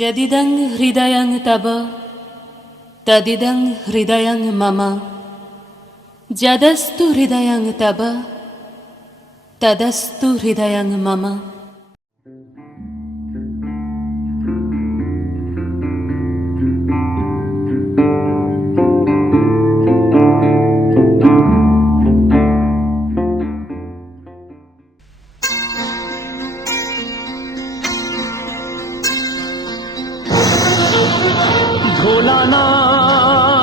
यदिदं हृदयं तव तदिदं हृदयं मम यदस्तु हृदयं तव तदस्तु हृदयं मम। ভোলানাথ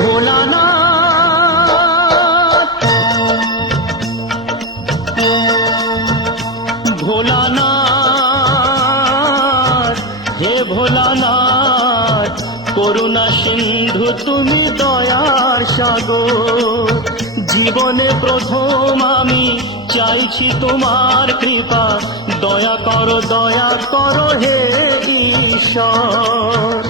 ভোলানাথ ভোলানাথ হে ভোলানাথ করুণা সিন্ধু তুমি দয়ার সাগর। জীবনে প্রথম আমি চাইছি তোমার কৃপা, দয়া করো হে ঈশ্বর।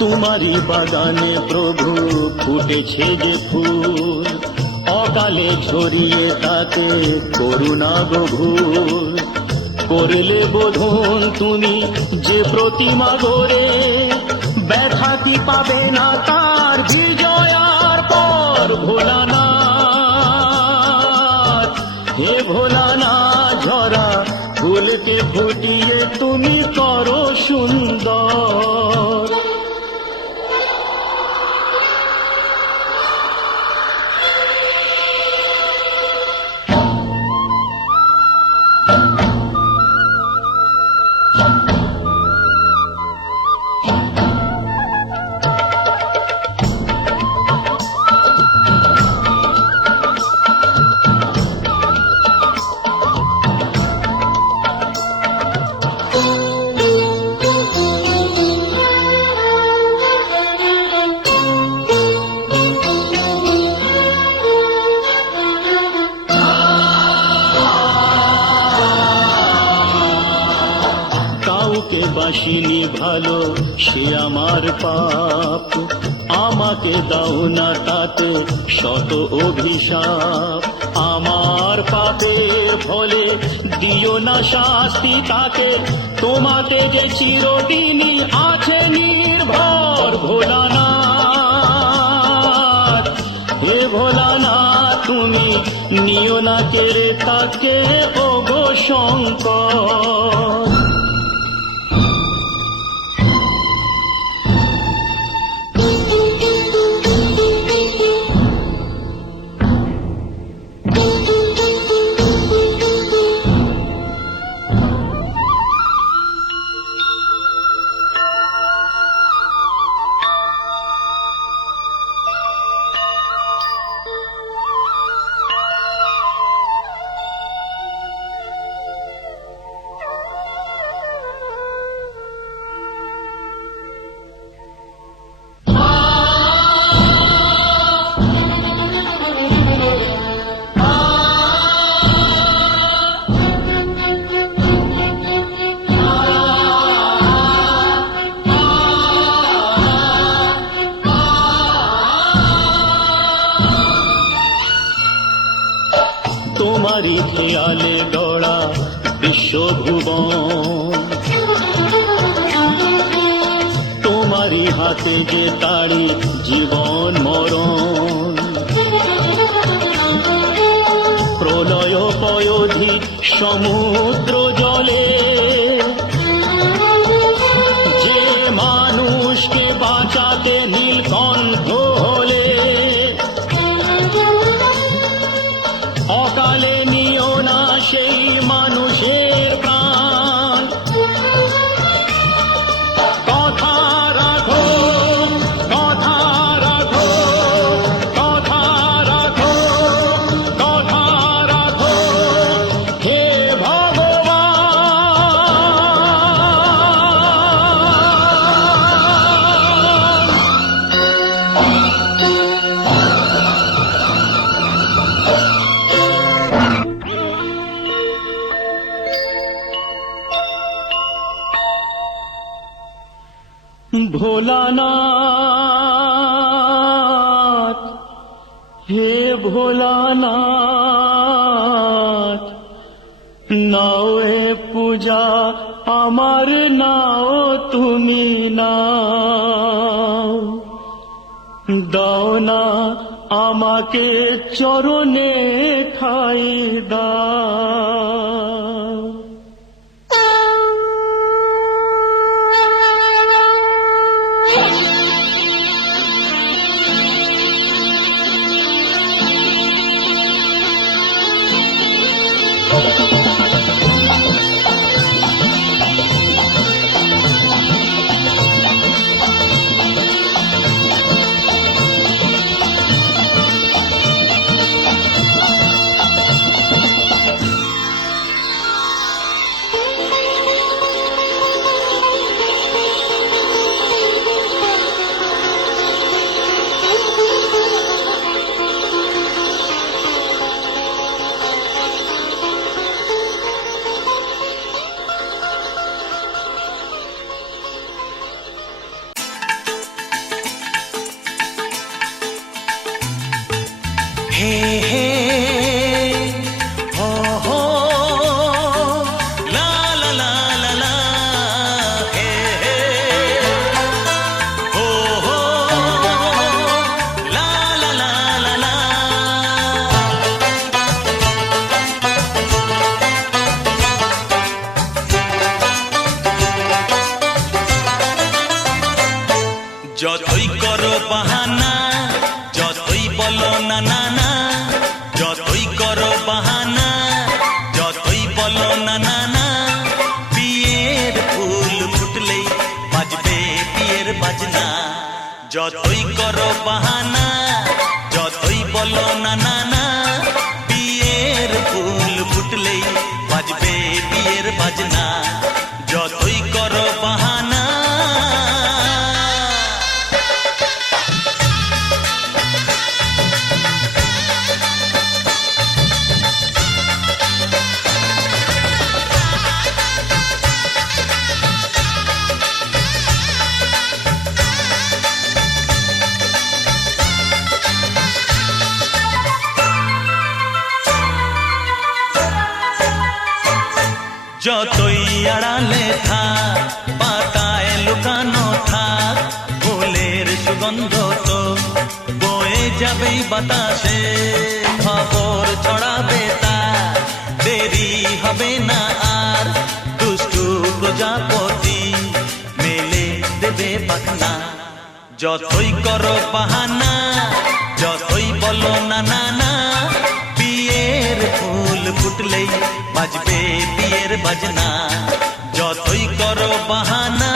তোমারি বাগানে প্রভু ফুটেছে যে ফুল, অকালে ঝরিয়ে তাতে করুণা গভুর। করলে বোধন তুমি যে প্রতিমা গড়ে, ব্যথা কি পাবে না তার বিজয়ার পর। ভোলানাথ হে ভোলানাথ ঝরা ফুলকে ফুটিয়ে তুমি করো সুন্দর। কাউকে বাসিনি ভালো সে আমার পাপ, আমাকে দাও না তাতে শত অভিশাপ। আমার পাপের ফলে দিও না শাস্তি তাকে, তোমাকে যে চিরদিনই আছে নির্ভর। ভোলানাথ হে ভোলানাথ তুমি নিও না কেড়ে তাকে ওগো শঙ্কর। তোমারই খেয়ালে গড়া বিশ্বভুবন, তোমারই হাতে যে তাড়ি জীবন মরণ। প্রলয় পয়োধি সমুদ্র জলে যে মানুষকে বাঁচাতে নীলকণ্ঠ হলে, অকালে নিও না সেই মানুষের প্রাণ। কথা রাখো, কথা রাখো, কথা রাখো, কথা রাখো, হে ভগবান। ভোলানাথ, হে ভোলানাথ, নাও এ পূজা আমার, নাও তুমি নাও, দাও না আমাকে চরণে ঠাই দাও। হে হে হো হো লা লা লা লা লা, হে হে হো হো লা লা লা লা লা। যতই করো বাহানা, যতই বলো না না না, যতই করো বাহানা, যতই বলো না না না, বিয়ের ফুল ফুটলেই বাজবে বিয়ের বাজনা। যতই করো বাহানা, যতই বলো না না না, বিয়ের ফুল ফুটলেই বাজবে বিয়ের বাজনা। যতই করো বাহানা। যতই আড়ালে থাক, পাতায় লুকানো থাক, ফুলের সুগন্ধ তো বয়ে যাবেই বাতাসে। খবর ছড়াবে তার, দেরি হবে না আর, দুষ্টু প্রজাপতি মেলে দেবে পাখনা। যতই করো বাহানা, যতই বলো না না না, বিয়ের ফুল ফুটলেই বাজবে বিয়ের বাজনা। যতই করো বাহানা।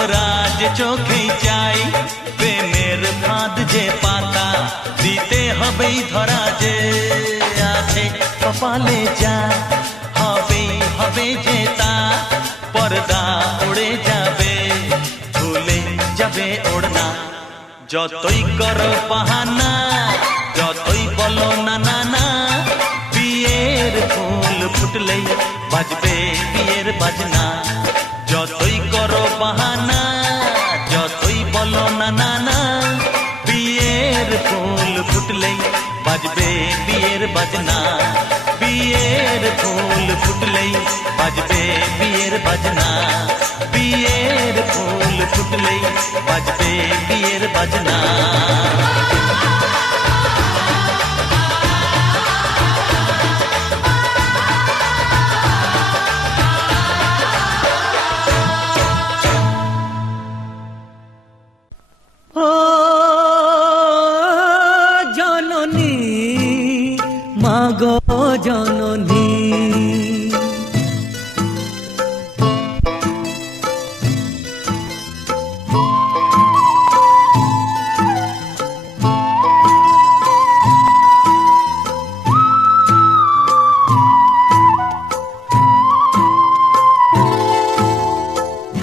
আমরা যে চোখেই চাই প্রেমের ফাঁদ যে পাতা দিতে হবেই ধরা যে আছে কপালে যা হবেই হবে যে তা পর্দা উড়ে যাবে ভুলে যাবে ওড়না যতই করো বাহানা যতই বলো না না না বিয়ের ফুল ফুটলেই বাজবে বিয়ের বাজনা যতই করো বাহানা যতই বলো না না না বিয়ের ফুল ফুটলেই বাজবে বিয়ের বাজনা বিয়ের ফুল ফুটলেই বাজবে বিয়ের বাজনা বিয়ের ফুল ফুটলেই বাজবে বিয়ের বাজনা ও জননী মাগো জননী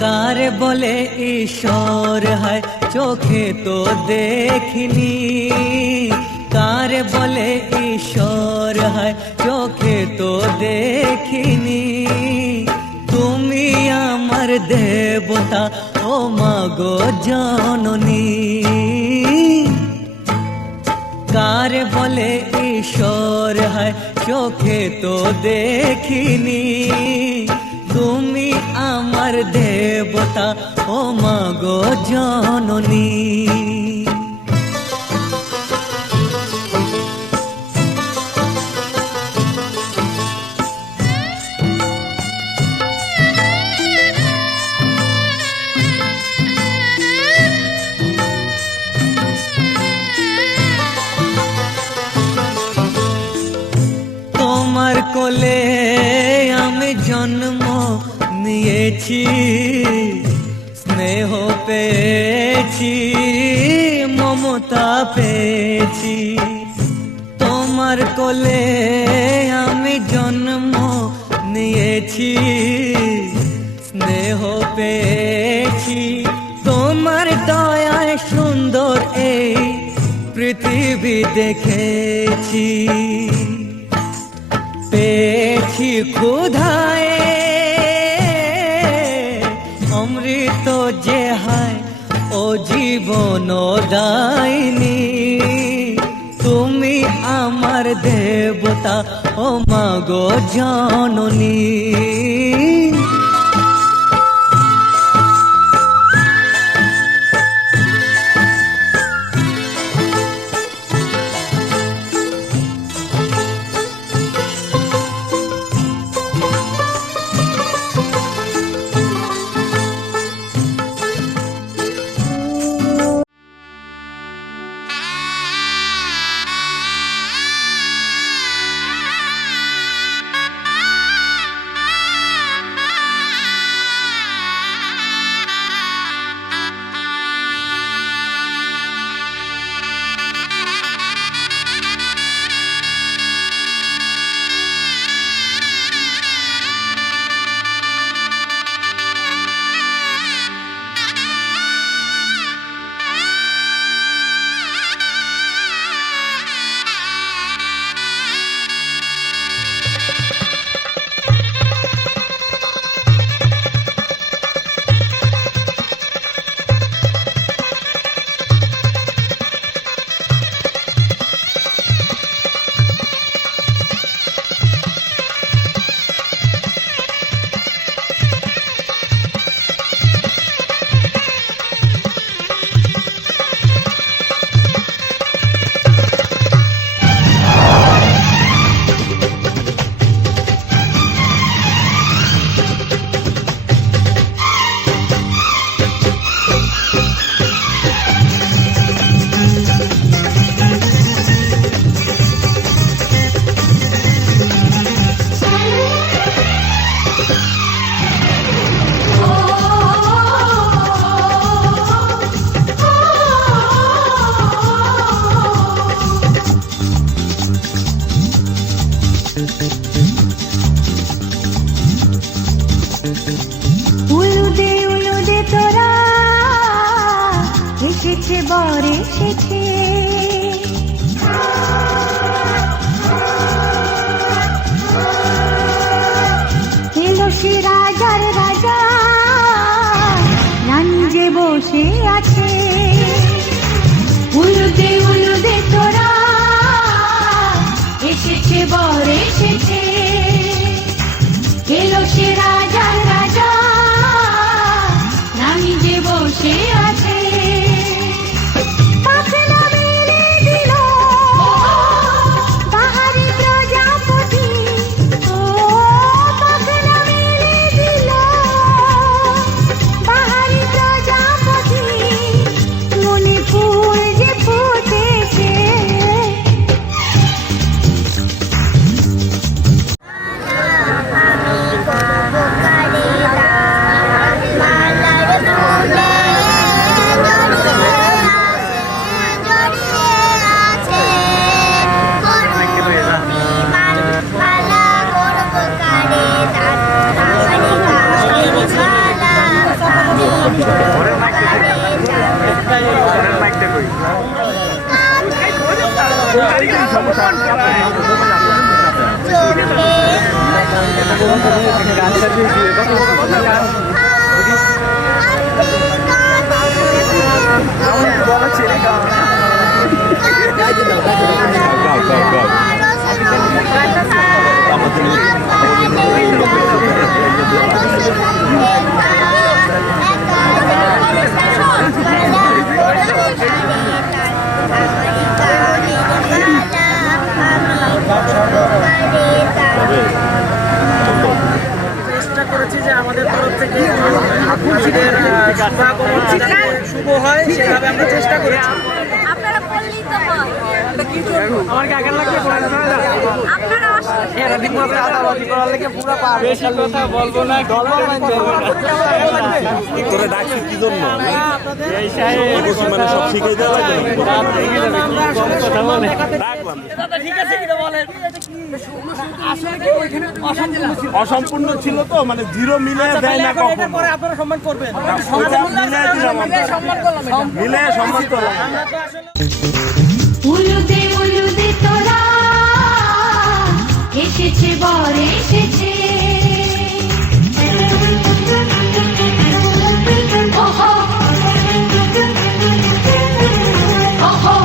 কারে বলে ঈশ্বর হয় চোখে তো দেখিনি কারে বলে ঈশ্বর হয় চোখে তো দেখিনি তুমি আমার দেবতা ও মাগো জননী কারে বলে ঈশ্বর হয় চোখে তো দেখিনি তুমি আমার দেবতা ও মাগো জননী তোমার কোলে আমি জন্ম নিয়েছি স্নেহ পেয়েছি মমতা পেয়েছি তোমার কোলে আমি জন্ম নিয়েছি স্নেহ পেয়েছি তোমার দয়ায় সুন্দর এই পৃথিবী দেখেছি পেয়েছি ক্ষুধায় অমৃত যে হয় ও জীবন দায়নি তুমি আমার দেবতা ও মাগো জননী এসেছে, এলো সে রাজার রাজা, নামি যে বসে আছে। পাখনা মেলে দিল বাহারি প্রজাপতি, ও পাখনা মেলে দিল বাহারি প্রজাপতি, মনে ফুল যে ফুটেছে। চেষ্টা করেছি যে আমাদের তরফ থেকে আপনাদের শুভাগমন যাতে শুভ হয় সেভাবে আমরা চেষ্টা করেছি। আপনারা বললেই তো হয়। আমার কি আগে লাগবে আপনারা আসলে বেশি কথা বলবো না, তোরা ডাকছি কি জন্য মানে সব শিখে দেওয়া অসম্পূর্ণ ছিল তো, মানে জিরো মিলে দেয় না কখনো। পরে আপনারা সম্মান করবেন, ওইটা মিলে দিলাম আমরা। সম্মান করলাম, মিলে সম্মান করলাম। আমরা তো আসলে উলুদে উলুদে তোরা এসেছে, বর এসেছে। ওহো ওহো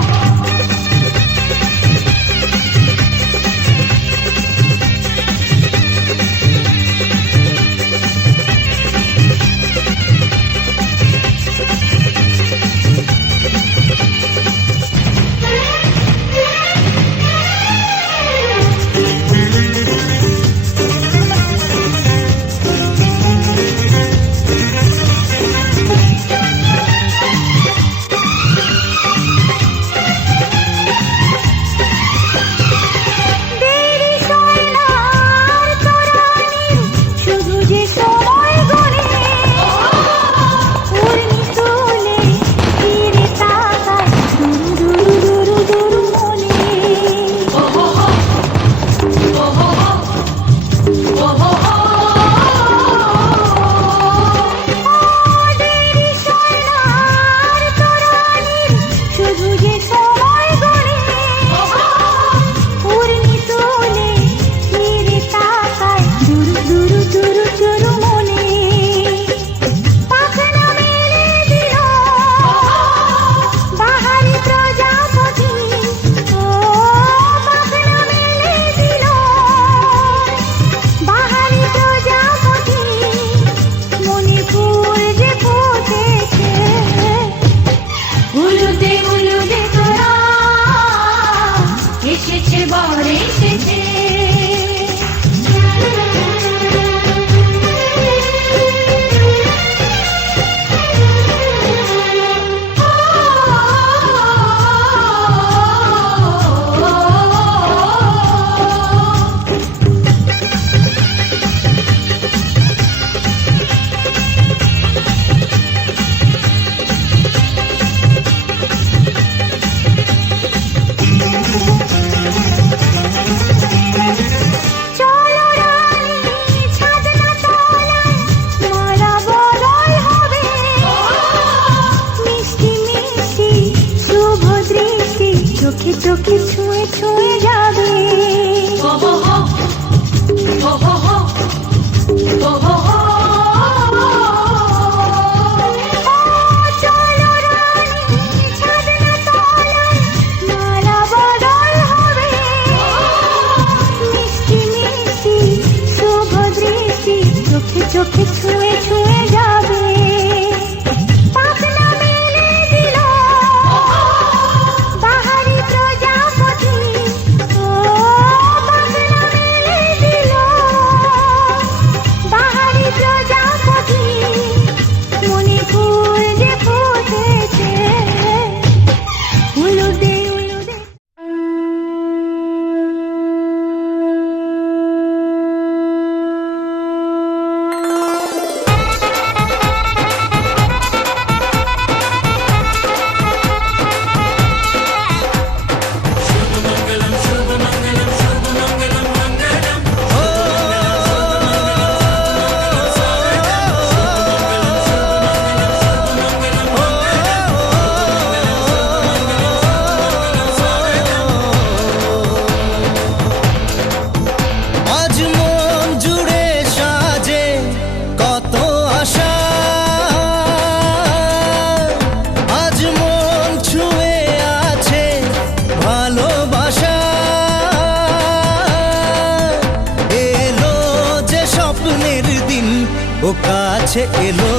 কাছে এলো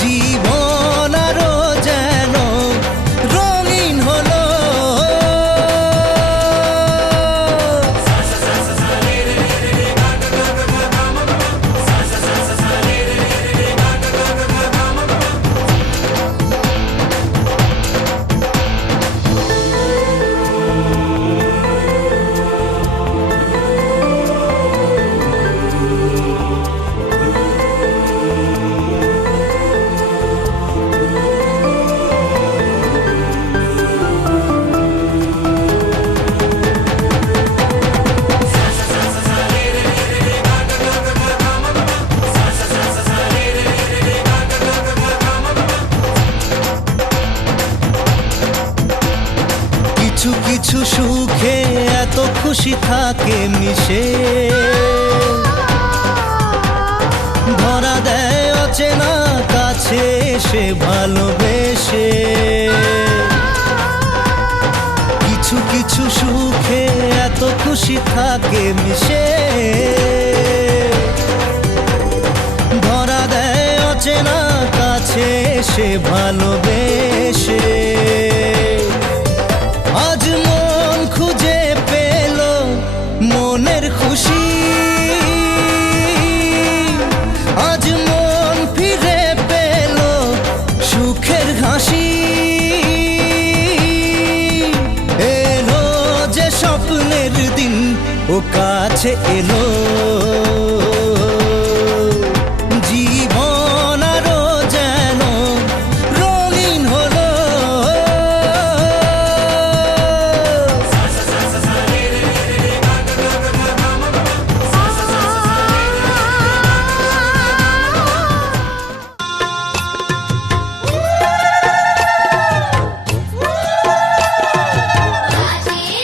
জীবন আরো যেন রঙিন হলো কিছু কিছু সুখে এত খুশি থাকে মিশে ধরা দেয় অচেনা কাছে সে ভালোবেসে কিছু কিছু সুখে এত খুশি থাকে মিশে ধরা দেয় অচেনা কাছে সে ভালোবেসে আজ মন খুঁজে পেল মনের খুশি আজ মন ফিরে পেল সুখের হাসি এলো যে স্বপ্নের দিন ও কাছে এলো জীবন আরো যেন রঙিন হলো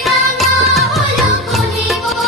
রাঙা হলো কলি গো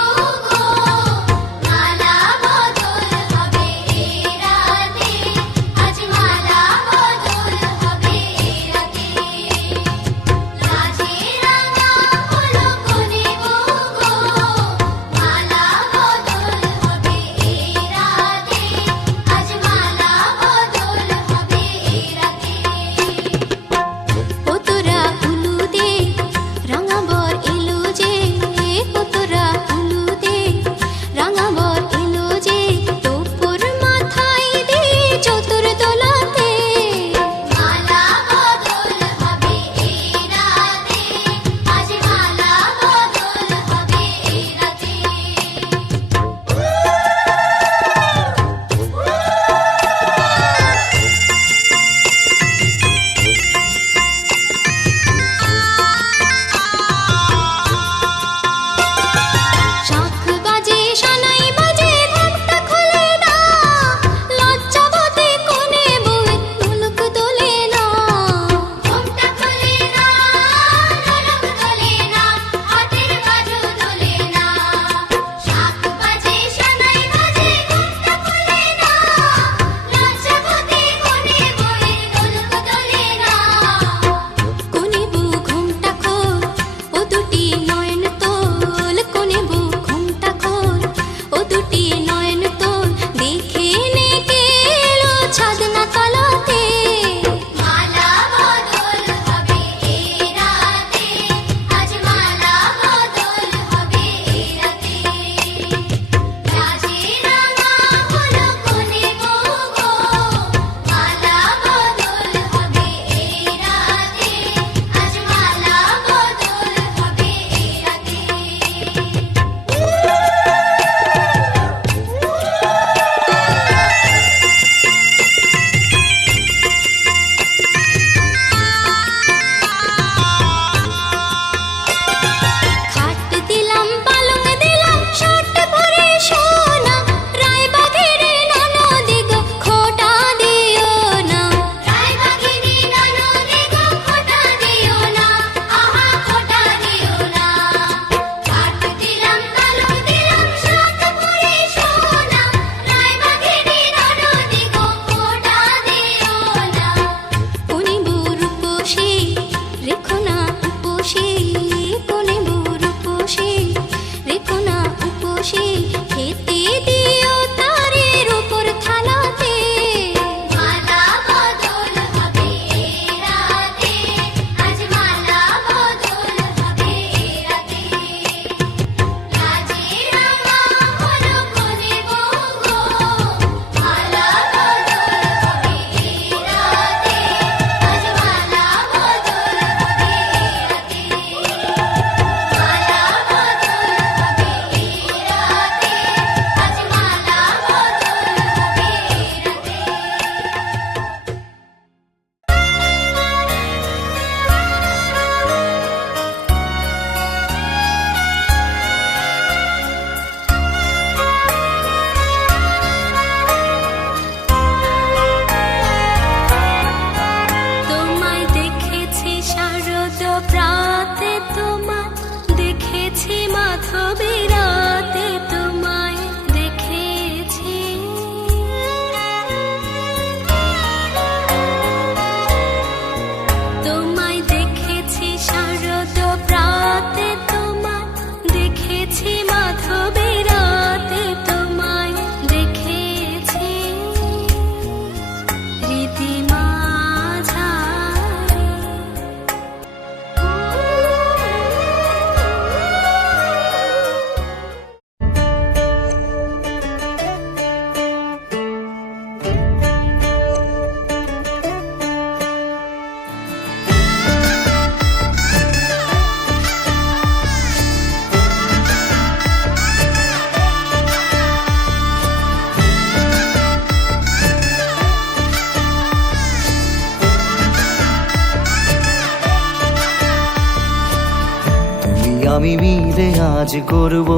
আমি মিলে আজ করব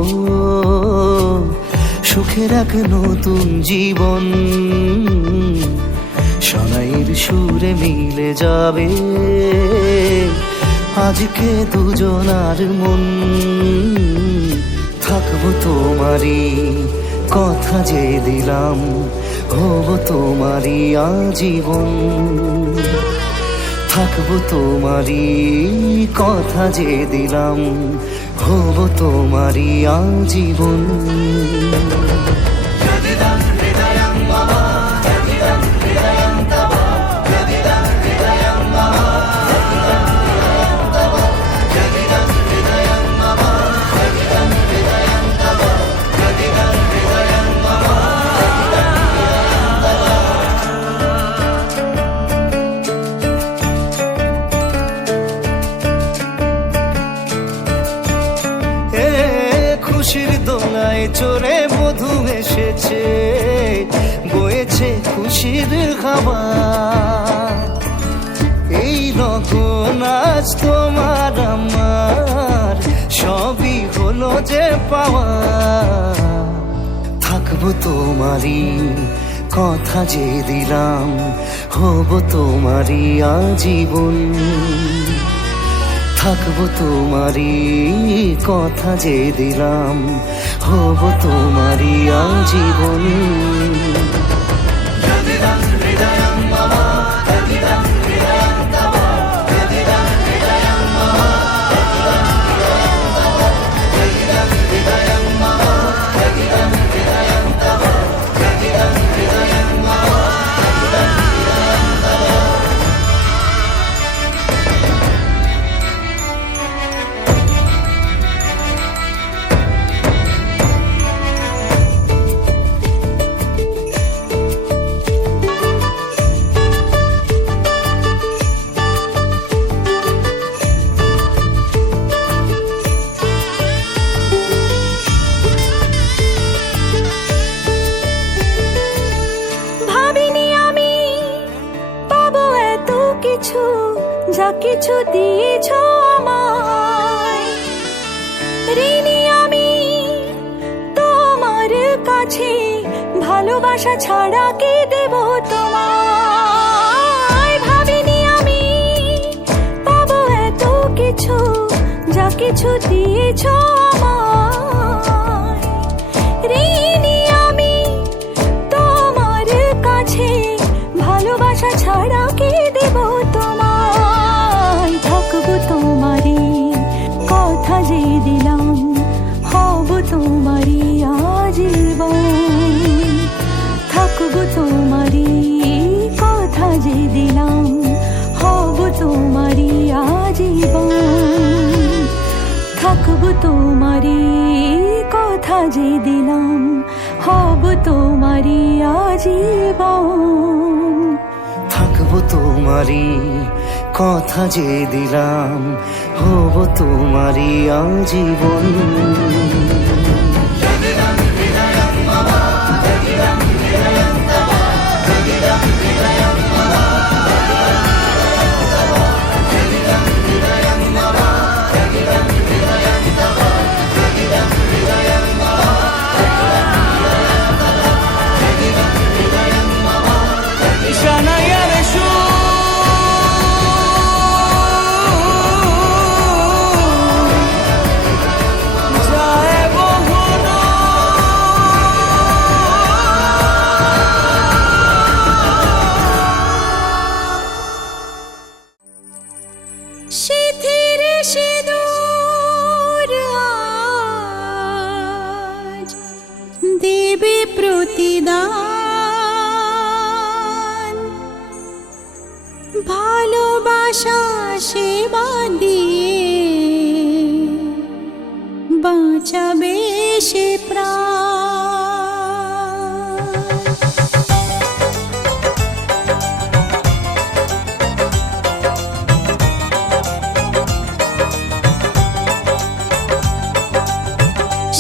সুখের এক নতুন জীবন। শোনাইয়ের সুরে মিলে যাবে আজকে দুজনার মন। থাকবো তোমারই কথা যে দিলাম, হব তোমারই আজীবন। থাকবো তোমারই কথা যে দিলাম, হব তোমারই আজীবন। খুশির দোলায় চড়ে মধু এসেছে, বয়েছে খুশির হাওয়া। এই লগন আজ তোমার আমার সবই হলো যে পাওয়া। থাকবো তোমারই কথা যে দিলাম, হব তোমারই আজীবন। থাকবো তোমারই কথা যে দিলাম, হব তোমারই আজীবন। যা কিছু দিয়েছ আমায়, ঋণী আমি তোমার কাছে। ভালোবাসা ছাড়া কি দেব তোমায়? ভাবিনি আমি পাবো এত কিছু, যা কিছু দিয়েছ আমায়। ঋণী আমি তোমার কাছে, ভালোবাসা ছাড়া কি দেব তোমায়? থাকবো তোমারই কথা যে দিলাম, হব তোমারই আজীবন। থাকবো তোমারই কথা যে দিলাম, হব তোমারই আজীবন। থাকবো তোমারই কথা যে দিলাম, হব তোমারই আজীবন। থাকবো তোমারই কথা যে দিলাম, হব তোমারই আজীবন। দেবে প্রতিদান, ভালোবাসা সেবা দিয়ে বাঁচাবে সে প্রাণ।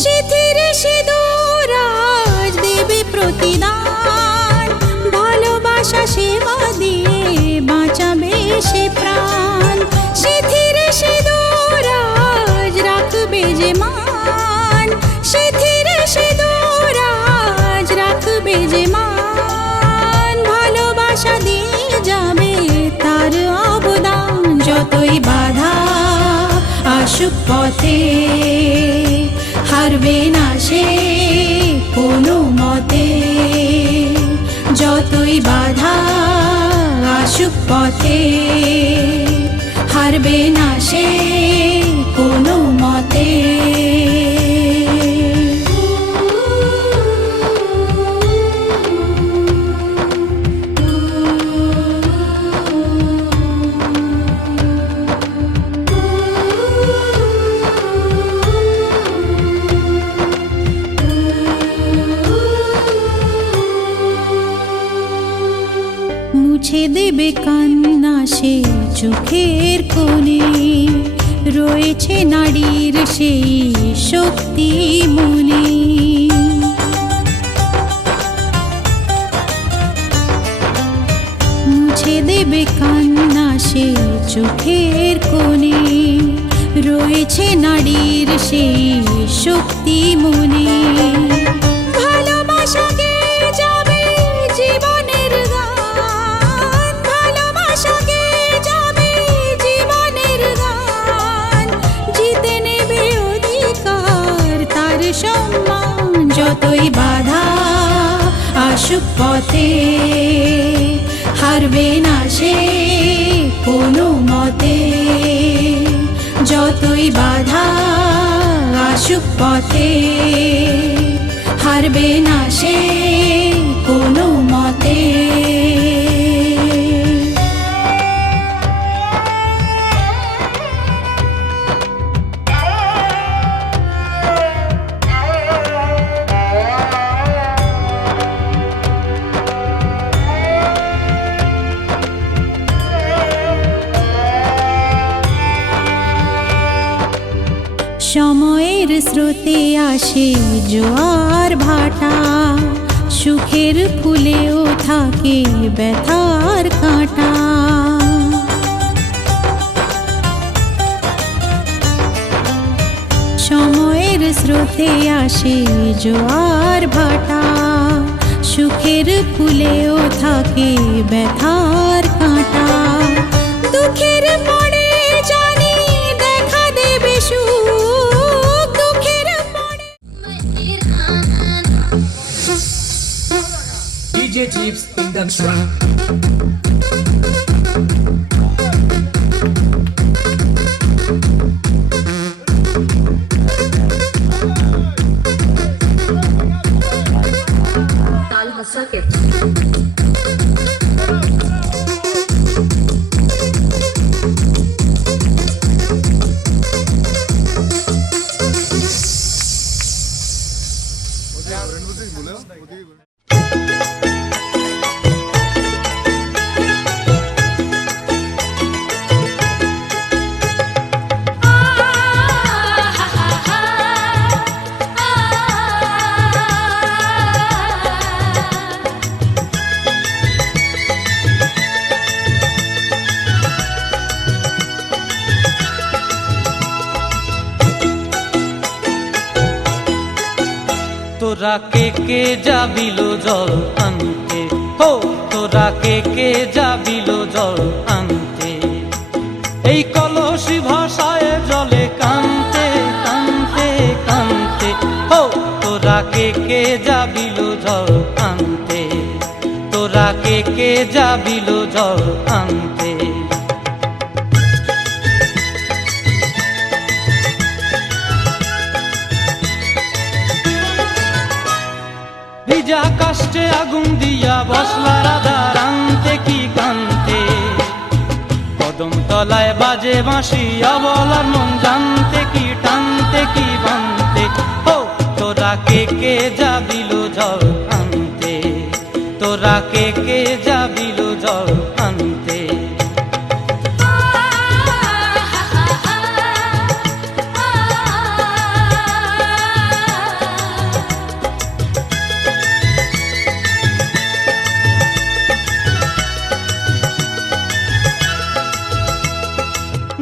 সিথিরে সিঁদুর আজ দেবে প্রতিদান, ভালোবাসা সেবা দিয়ে বাঁচাবে সে প্রাণ। সিথিরে সিঁদুর আজ রাখবে যতই বাধা আসুক পথে হারবে না সে কোনো মতে, যতই বাধা আসুক পথে হারবে না সে কোনো মতে। মুছে দেবে কান্না সে চোখের কোণে, রয়েছে নারীর সেই শক্তি মনে। মুছে দেবে কান্না সে চোখের কোণে, রয়েছে নারীর সেই শক্তি মনে। ভালোবাসাকে যাবে জীবনের গান, ভালোবাসাকে যাবে জীবনের গান, জিতে নেবে অধিকার তার সম্মান। যতই বাধা আসুক পথে হারবে না সে কোনো মতে, যতই বাধা আসুক পথে হারবে না সে কোনো মতে। সময়ের স্রোতে আসে জোয়ার ভাটা, সুখের ফুলেও থাকে ব্যথার কাঁটা। সময়ের স্রোতে আসে জোয়ার ভাটা, সুখের ফুলেও থাকে ব্যথার কাঁটা। দুঃখের পরে জানি দেখা দেবে সুখ, দুঃখের পরে DJ Tips in the track. তোরা কে যাবিল জল আনতে, হো তোরা কে যাবিল জল আনতে, এই কলসি ভাষায় জলে কানতে কানতে কানতে। হো তোরা কে যাবিল জল আনতে, তোরা কে যাবিল জল আনতে। ভিজা কাষ্টে আগুন দিয়া বসলা রাধা রানতে কি কানতে, কদম তলায় বাজে বাঁশি অবলার মন জানতে কি টানতে কি বানতে। হো তোরা কে যাবিল জল আনতে, তোরা কে যাবিল জল আনতে।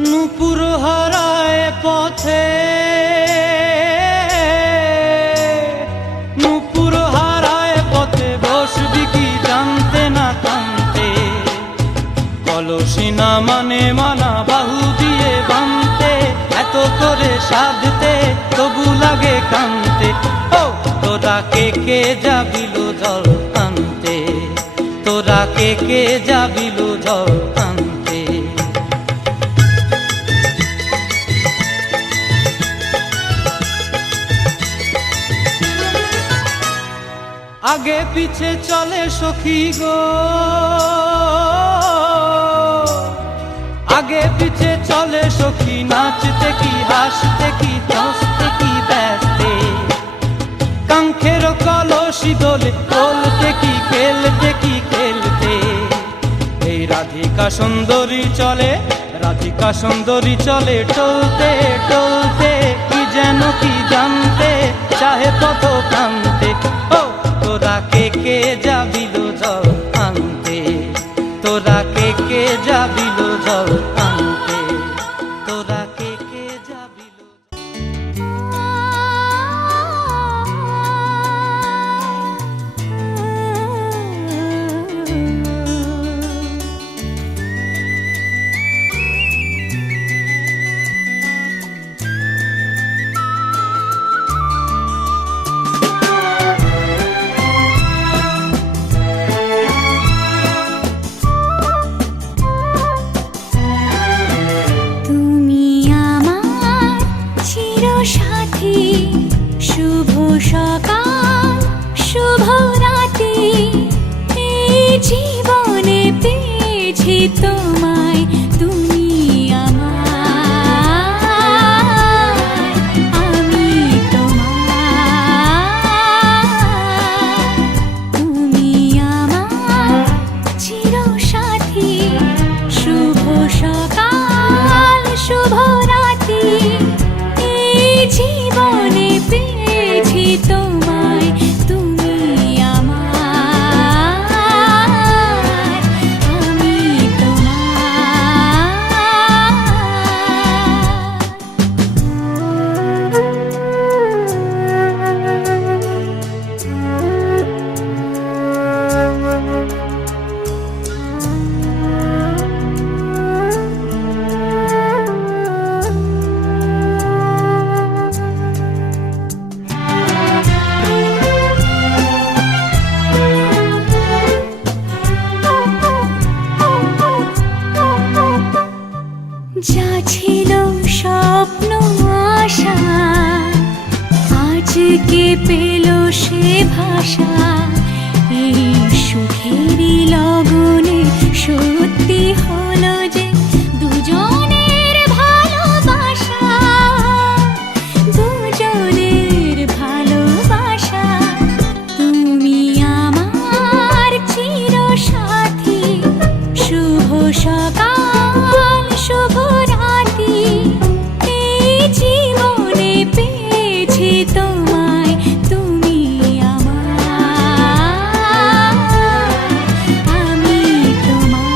নূপুর হারায় পথে, নূপুর হারায় পথে বসবি কি জানতে না কানতে, ভালোবাসি না মানে মানা বাহু দিয়ে বাঁধতে, এত করে সাধতে তবু লাগে কানতে। ও তোরা কে যাবিল জল আনতে, তোরা কে যাবিল জল আনতে। আগে পিছে চলে সখী গো, আগে পিছে চলে সখী, নাচতে কি হাসতে কি দশতে কি ব্যস্তে, কাঙ্ক্ষের কলসি দোলে বলতে কি খেলতে কি খেলতে। এই রাধিকা সুন্দরী চলে, রাধিকা সুন্দরী চলে টলতে টলতে, কি যেন কি জানতে চাহে পথ প্রান্তে। ও তোরা কে যাবিল জল আনতে, তোরা কে যাবিল জল আনতে, তোরা কে যাবিল। শুভ সকাল শুভ রাতি, এই জীবনে পেয়েছি তোমায়, তুমি আমার, আমি তোমার। তুমি আমার চিরসাথী, শুভ সকাল শুভ রাতি, এই জীবনে পেয়েছি তোমায়, তুমি আমার, আমি যা ছিল স্বপ্ন আশা, আজকে পেল সে ভাষা, এই সুখেরই লগনে সত্যি হলো যে দুজনের ভালোবাসা, দুজনের ভালোবাসা। তুমি আমার চিরসাথী, শুভ সকাল শুভ রাতি, এই জীবনে পেয়েছি তোমায়, তুমি আমার, আমি তোমার।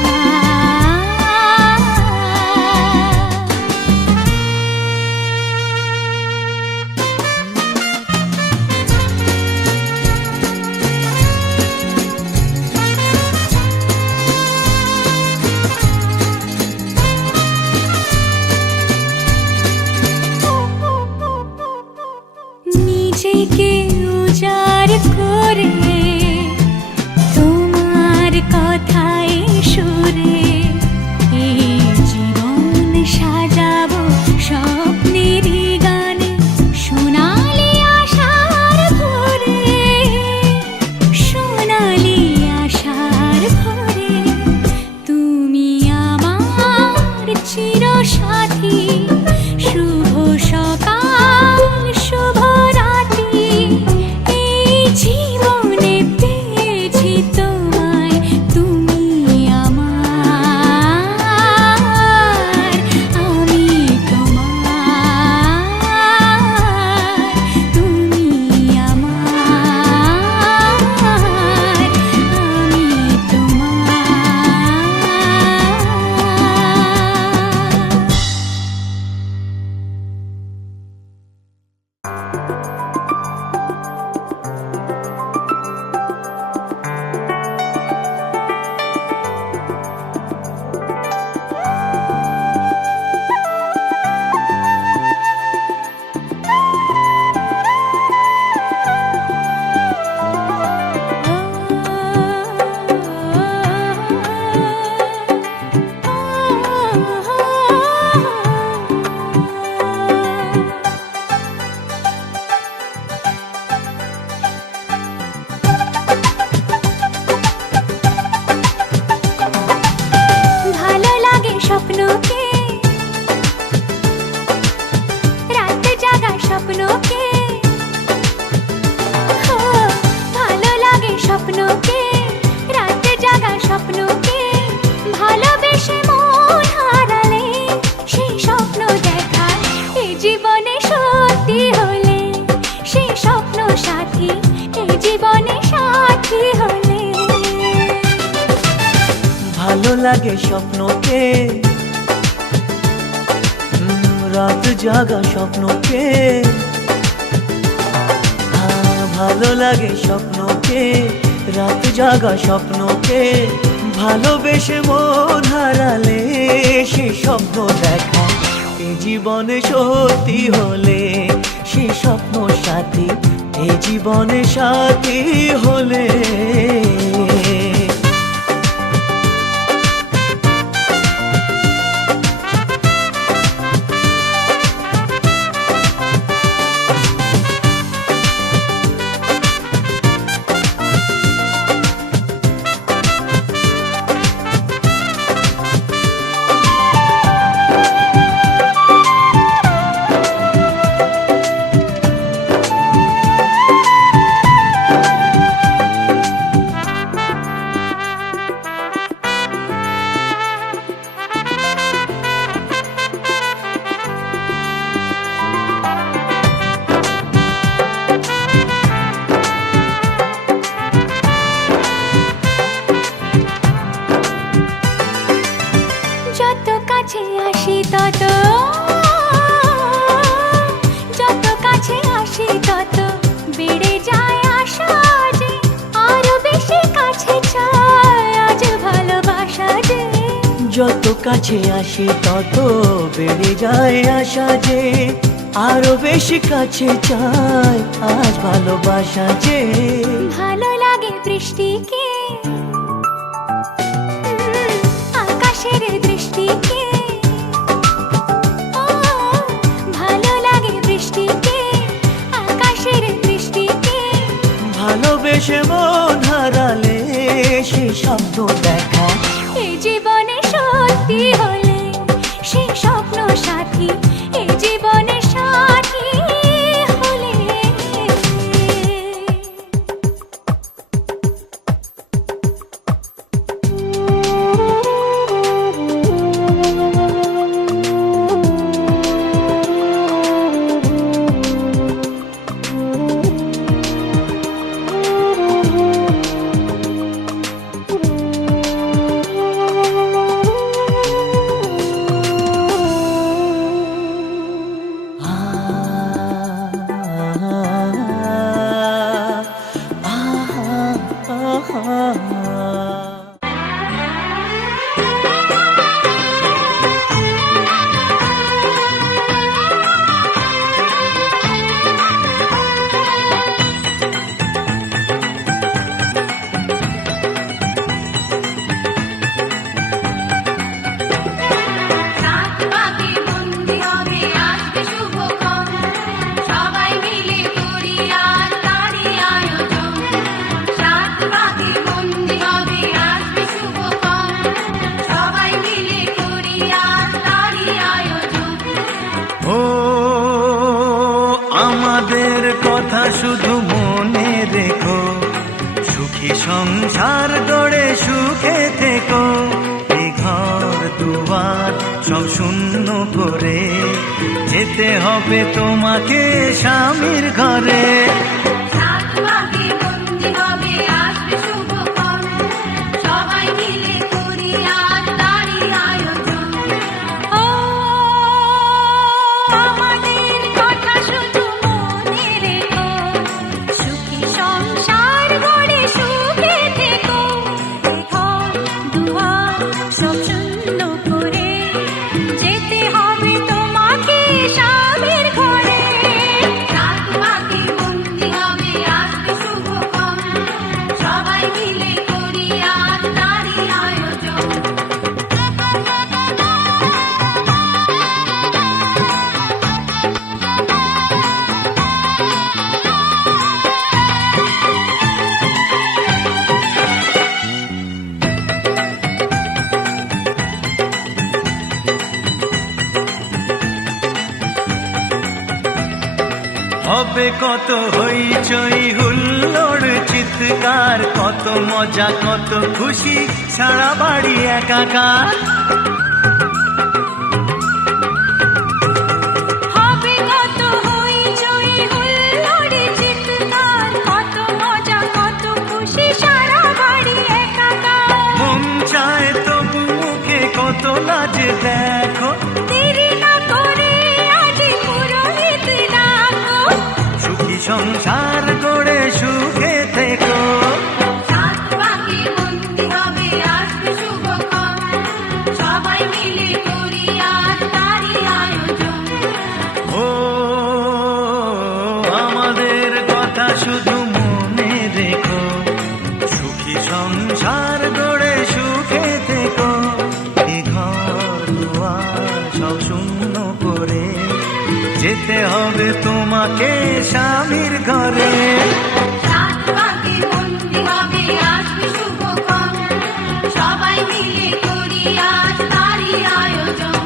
ভালো লাগে স্বপ্নকে, রাত জাগা স্বপ্নকে, ভালো লাগে স্বপ্নকে, রাত জাগা স্বপ্নকে, ভালোবেসে মন হারালে সে স্বপ্ন দেখা এ জীবনে সত্যি হলে, সে স্বপ্ন সাথী এ জীবনে সাথী হলে। যত কাছে আসি তত বেড়ে যায় আশা যে আরো বেশি কাছে চাই আজ ভালোবাসা যে। যত কাছে আসি তত বেড়ে যায় আশা যে আরো বেশি কাছে চাই আজ ভালোবাসা যে। ভালো লাগে বৃষ্টিকে, আকাশের দৃষ্টিকে, ভালোবেসে মন হারালে সে স্বপ্ন দেখা এ জীবনে সত্যি হলে সে স্বপ্ন সাথী এ জীবনে সাথী হলে। শুধু মনে রেখো সুখী সংসার গড়ে সুখে থেকো। এই ঘর দুয়ার সব শূন্য করে যেতে হবে তোমাকে স্বামীর ঘরে। হবে কত হইচই হুল্লোড় চিৎকার, কত মজা কত খুশি সারা বাড়ি একাকার। হবে কত হইচই হুল্লোড় চিৎকার, কত মজা কত খুশি সারা বাড়ি একাকার। মন চায় তো আজ দেখো, দেরি না করে আজ পুরোহিত ডাকো, সুখী সংসার গড়ে সুখে থেকো। সাত পাকে বন্দি হবে আসবে শুভক্ষণ, সবাই মিলে করি আজ তারই আয়োজন। ও আমাদের কথা শুধু মনে রেখো, সুখী সংসার গড়ে সুখে থেকো। এ ঘর দুয়ার সব শূন্য করে যেতে হবে তোমাকে স্বামীর ঘরে। সাত পাকে বন্দি হবে আসবে শুভক্ষণ, সবাই মিলে করি আজ তারই আয়োজন।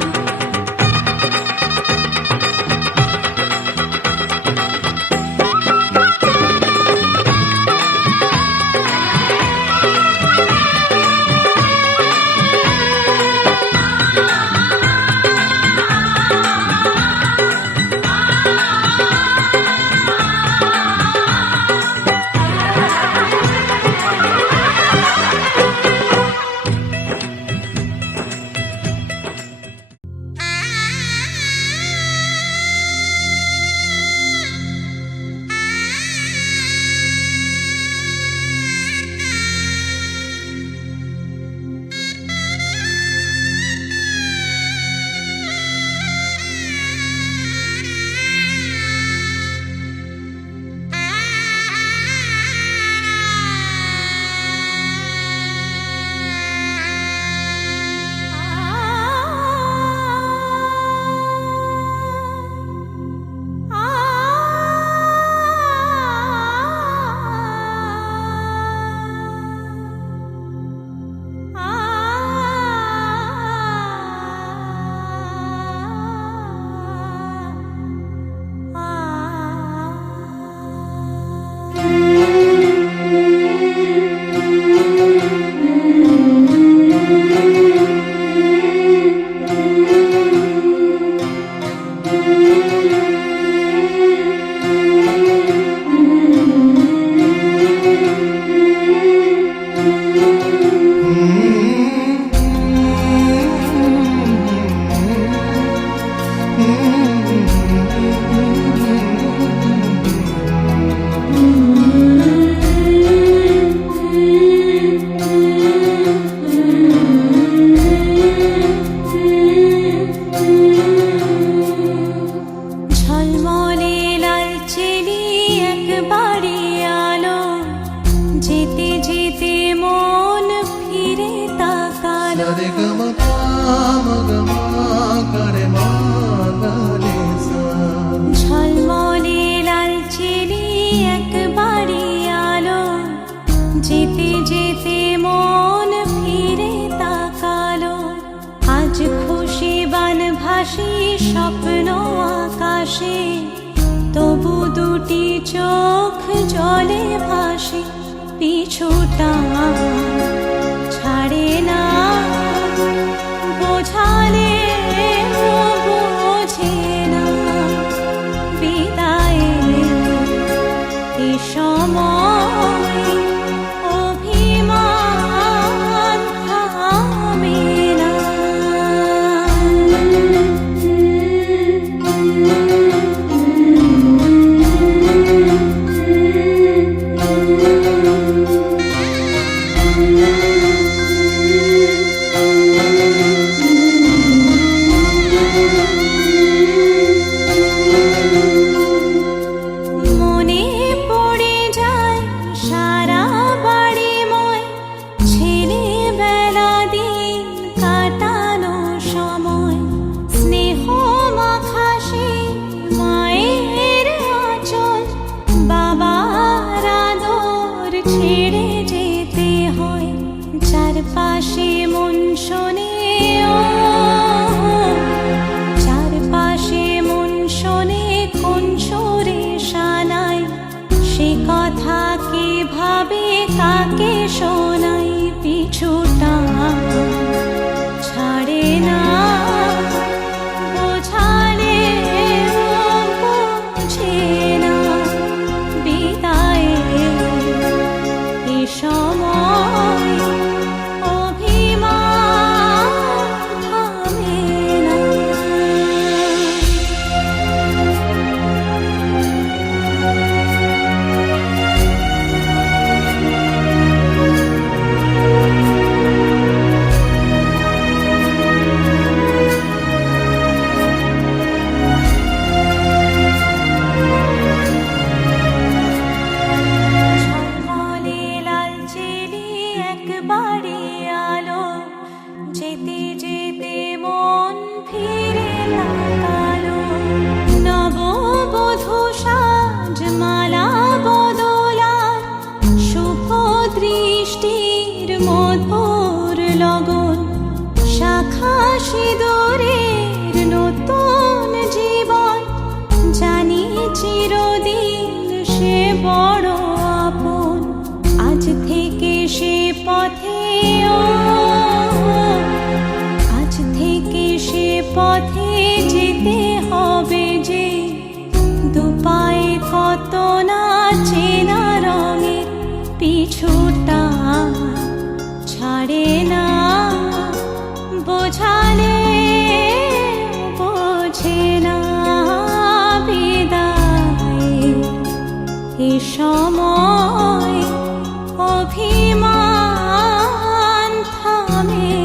ঝলমলে লাল চেলি একবারে আলো, যেতে যেতে মন ফিরে তাকালো। ঝলমলে লাল চেলি একবারে আলো, যেতে যেতে মন ফিরে তাকালো। আজ খুশি বান ভাসি স্বপ্ন আকাশে, তবু দুটি চোখ জলে ভাসে। পিছুটা ছাড়ে না, বোঝালে বোঝে না। বিদায়ের এ সময় অভিমান থামে না। মনে পড়ে যায় সারা বাড়িময়, ছেলেবেলা দিন কাটানো সময়। স্নেহ মাখা সেই মায়ের আঁচল, বাবার আদর ছেড়ে যেতে হয়। চারপাশে মন শোনে, চারপাশে মন শোনে কোন সুরে শানাই। সে কথা কে ভাবে কাকে শোনাই। পিছুটা ছাড়ে না, বোঝালে বোঝে না। বিদায়ের এ সময় অভিমান হাসি দূরের নতুন জীবন জানি চিরদিন সে বড় আপন। আজ থেকে সে পথে আজ থেকে সে পথে যেতে হবে যে, দুপায়ে কত না চেনা রঙের পিছুটা ছাড়ে না, বোঝালে বোঝে না বিদায় এ সময় অভিমান থামে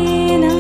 না।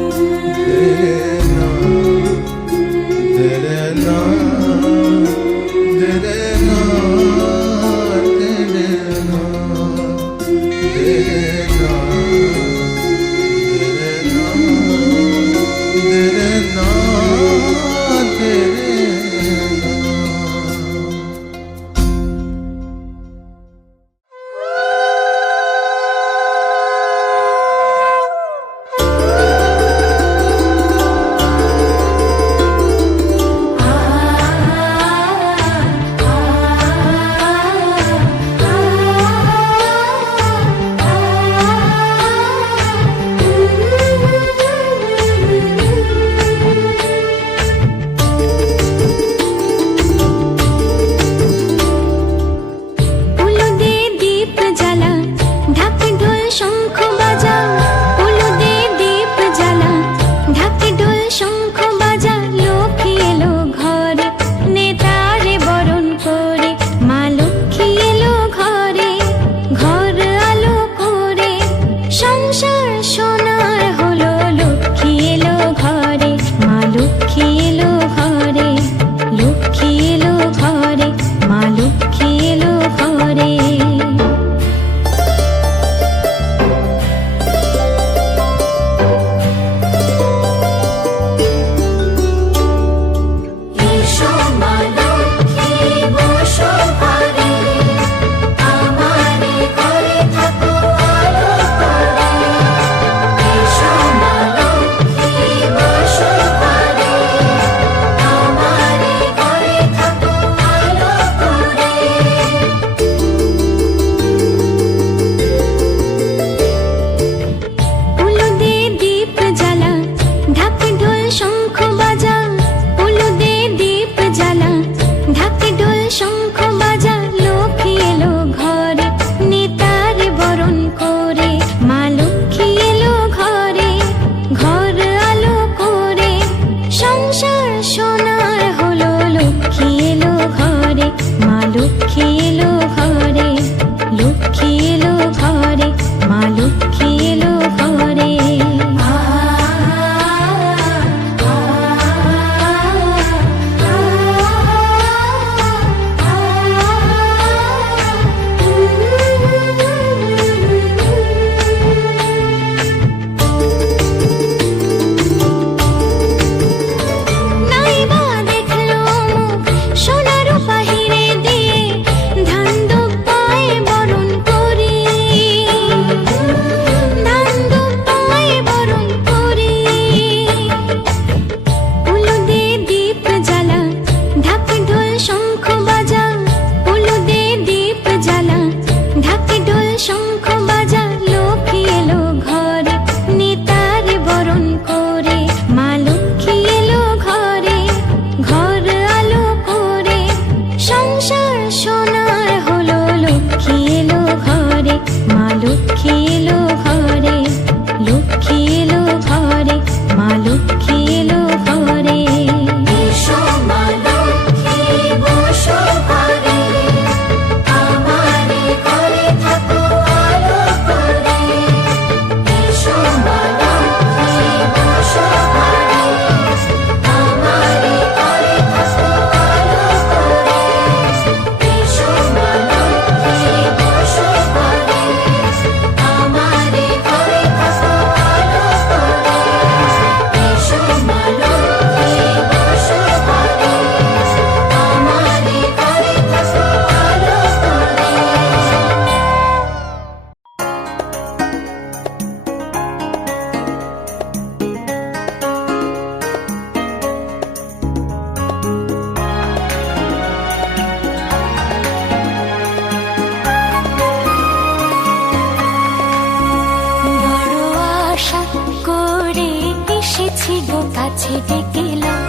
কাছে ডেকে নাও।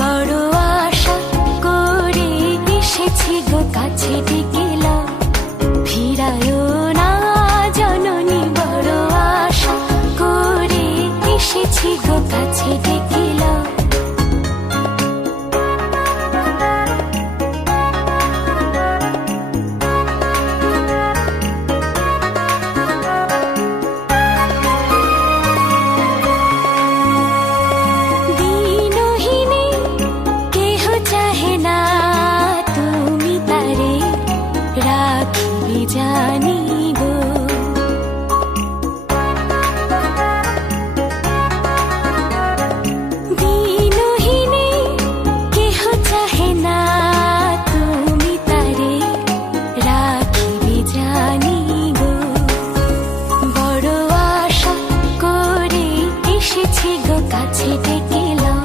বড় আশা করে এসেছি গো কাছে ডেকে নাও। ফিরায়ও না জননী, বড় আশা করে এসেছি গো কাছে ডেকে নাও। দিনহীনে কেহ চাহে না, তুমি তারে রাখিবে জানি গো। দিনহীনে কেহ চাহে না, তুমি তারে রাখিবে জানি গো। বড় আশা করে এসেছি গো কাছে ডেকে নাও।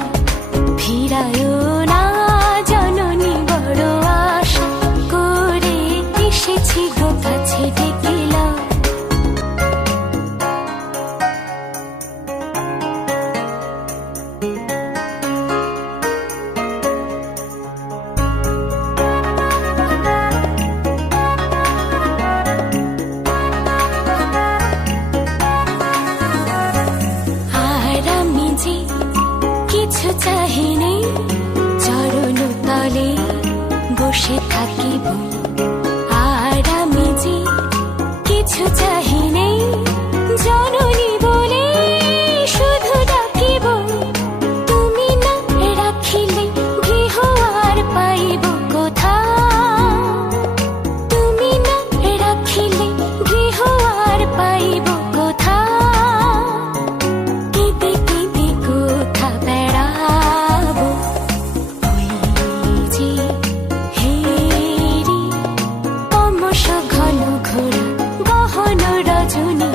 ফিরায়ও না জননী, বড় আশা করে এসেছি গো কাছে ডেকে নাও। আর আমি যে কিছু চাহিনি, চরণ তলে বসে থাকিব। আর আমি যে কিছু চাহিনি, জননী বলে শুধু ডাকিব। তুমি না রাখিলে গৃহ আর পাইব কোথা। তুমি না রাখিলে গৃহ আর পাইব কোথা। কেঁদে কেঁদে কোথা বেড়াবো, ওই যে হেরি তমস ঘন ঘোরা গহন রজনী